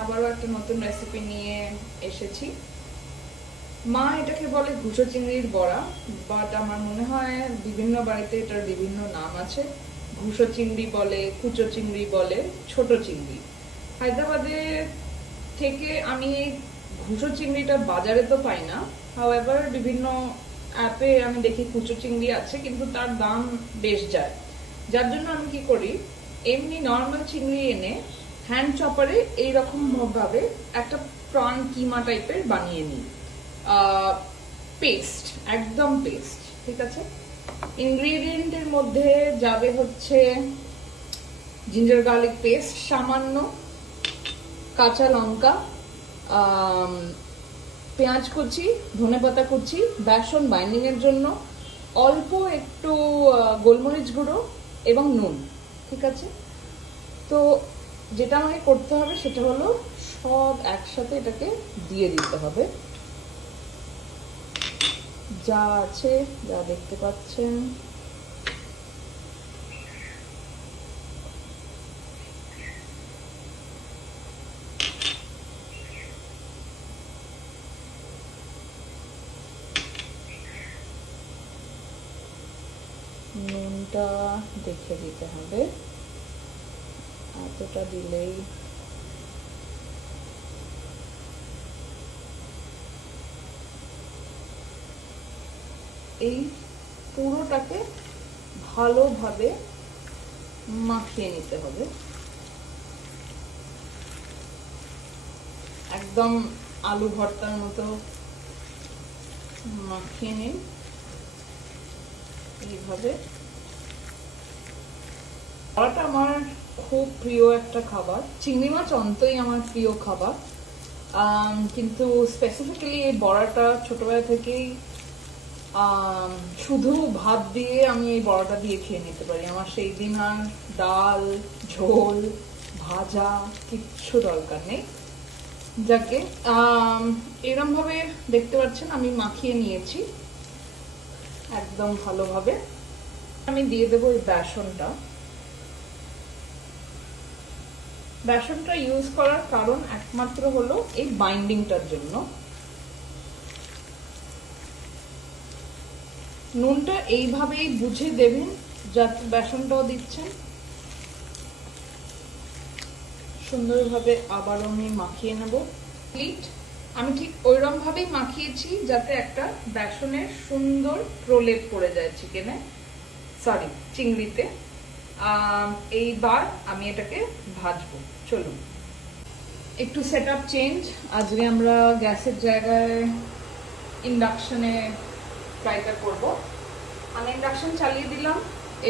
আবারও একটা নতুন রেসিপি নিয়ে এসেছি। মা এটাকে বলে ঘুষো চিংড়ির বড়া, বাট আমার মনে হয় বিভিন্ন বাড়িতে এটার বিভিন্ন নাম আছে। ঘুষো চিংড়ি বলে, কুচো চিংড়ি বলে, ছোট চিংড়ি। হায়দ্রাবাদে থেকে আমি এই ঘুষো চিংড়িটা বাজারে তো পাই না, হাওয়েভার বিভিন্ন অ্যাপে আমি দেখি কুচো চিংড়ি আছে, কিন্তু তার দাম বেশ যায়। যার জন্য আমি কি করি, এমনি নর্মাল চিংড়ি এনে হ্যান্ড চপারে এইরকম ভাবে একটা প্রন কিমা টাইপের বানিয়ে নিই। পেস্ট, একদম পেস্ট, ঠিক আছে। ইনগ্রেডিয়েন্টের মধ্যে যাবে হচ্ছে জিঞ্জার গার্লিক পেস্ট সামান্য, কাঁচা লঙ্কা, পেঁয়াজ কুচি, ধনেপাতা কুচি, বেসন বাইন্ডিং এর জন্য, অল্প একটু গোলমরিচ গুঁড়ো এবং নুন, ঠিক আছে। তো যেটা আমাকে করতে হবে সেটা হলো সব একসাথে এটাকে দিয়ে দিতে হবে। যা আছে, যা দেখতে পাচ্ছেন, নুনটা দেখে দিতে হবে, এতটা দিলেই এই পুরোটাকে ভালোভাবে মাখিয়ে নিতে হবে, একদম আলু ভর্তার মতো মাখিয়ে নিন এইভাবে। বড়াটা আমার খুব প্রিয় একটা খাবার, চিংড়ি মাছ অন্তই আমার প্রিয় খাবার, কিন্তু স্পেসিফিক্যালি এই বড়াটা ছোটবেলা থেকেই শুধু ভাত দিয়ে আমি এই বড়াটা দিয়ে খেয়ে নিতে পারি। আমার সেই দিন আর ডাল, ঝোল, ভাজা কিচ্ছু দরকার নেই। যাকে এরম ভাবে দেখতে পাচ্ছেন আমি মাখিয়ে নিয়েছি একদম ভালোভাবে। আমি দিয়ে দেবো এই বেসনটা। বেসনটা ইউজ করার কারণ একমাত্র হলো এই বাইন্ডিংটার জন্য। নুনটা এইভাবেই বুঝে দেবেন, যাতে বেসনটাও দিচ্ছেন। সুন্দরভাবে আবারও আমি মাখিয়ে নেব। আমি ঠিক ওইরকম ভাবেই মাখিয়েছি যাতে একটা বেসনের সুন্দর প্রলেপ পড়ে যায় চিংড়িতে। এইবার আমি এটাকে ভাজবো। চলুন, একটু সেট আপ চেঞ্জ। আজকে আমরা গ্যাসের জায়গায় ইন্ডাকশনে ফ্রাইটা করব। আমি ইন্ডাকশন চালিয়ে দিলাম।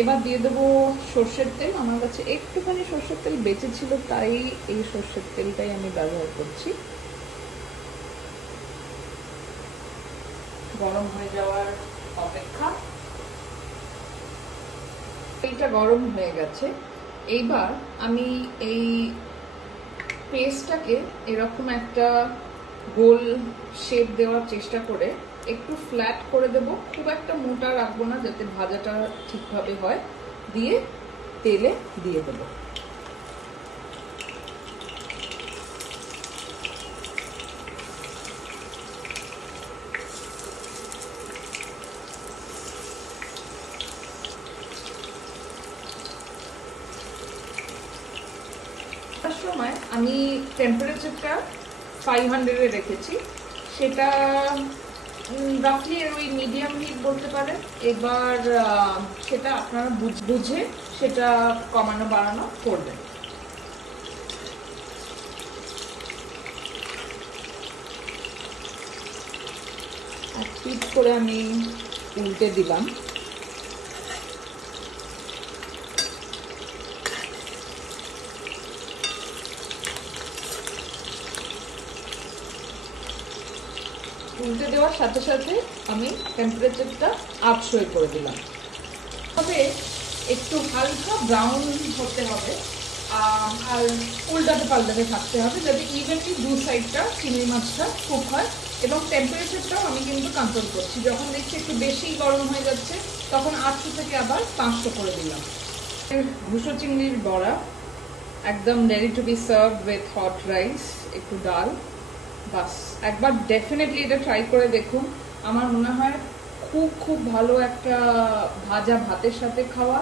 এবার দিয়ে দেবো সর্ষের তেল। আমার কাছে একটুখানি সর্ষের তেল বেঁচে ছিল, তাই এই সর্ষের তেলটাই আমি ব্যবহার করছি। গরম হয়ে যাওয়ার অপেক্ষা। তেলটা গরম হয়ে গেছে। এইবার আমি এই পেস্টটাকে এরকম একটা গোল শেপ দেওয়ার চেষ্টা করে একটু ফ্ল্যাট করে দেব, খুব একটা মোটা রাখবো না, যাতে ভাজাটা ঠিকভাবে হয়। দিয়ে তেলে দিয়ে দেব। তার সময় আমি টেম্পারেচারটা 500-এ রেখেছি, সেটা রাফলি ওই মিডিয়াম হিট বলতে পারেন। এবার সেটা আপনারা বুঝে সেটা কমানো বাড়ানো করবেন। এক পিট করে আমি উল্টে দিলাম। উল্টে দেওয়ার সাথে সাথে আমি টেম্পারেচারটা 800 করে দিলাম। তবে একটু হালকা ব্রাউন হতে হবে, আর উল্টাতে পাল্টাতে থাকতে হবে, যাতে ইভেনলি দু সাইডটা চিংড়ি মাছটা কুক হয়। এবং টেম্পারেচারটাও আমি কিন্তু কন্ট্রোল করছি। যখন দেখছি একটু বেশি গরম হয়ে যাচ্ছে, তখন 800 থেকে আবার 500 করে দিলাম। ঘুষো চিংড়ির বড়া একদম ready to B serve with hot rice, একটু ডাল, বাস। একবার ডেফিনেটলি এটা ট্রাই করে দেখুন। আমার মনে হয় খুব খুব ভালো একটা ভাজা ভাতের সাথে খাওয়া,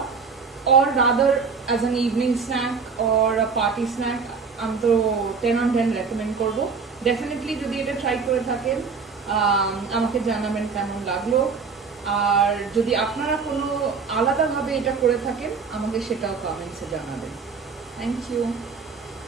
or rather as an evening snack or a party snack, আমি তো 10 on 10 রেকমেন্ড করবো। ডেফিনেটলি যদি এটা ট্রাই করে থাকেন আমাকে জানাবেন কেমন লাগলো। আর যদি আপনারা কোনো আলাদাভাবে এটা করে থাকেন আমাকে সেটাও কমেন্টসে জানাবেন। Thank you.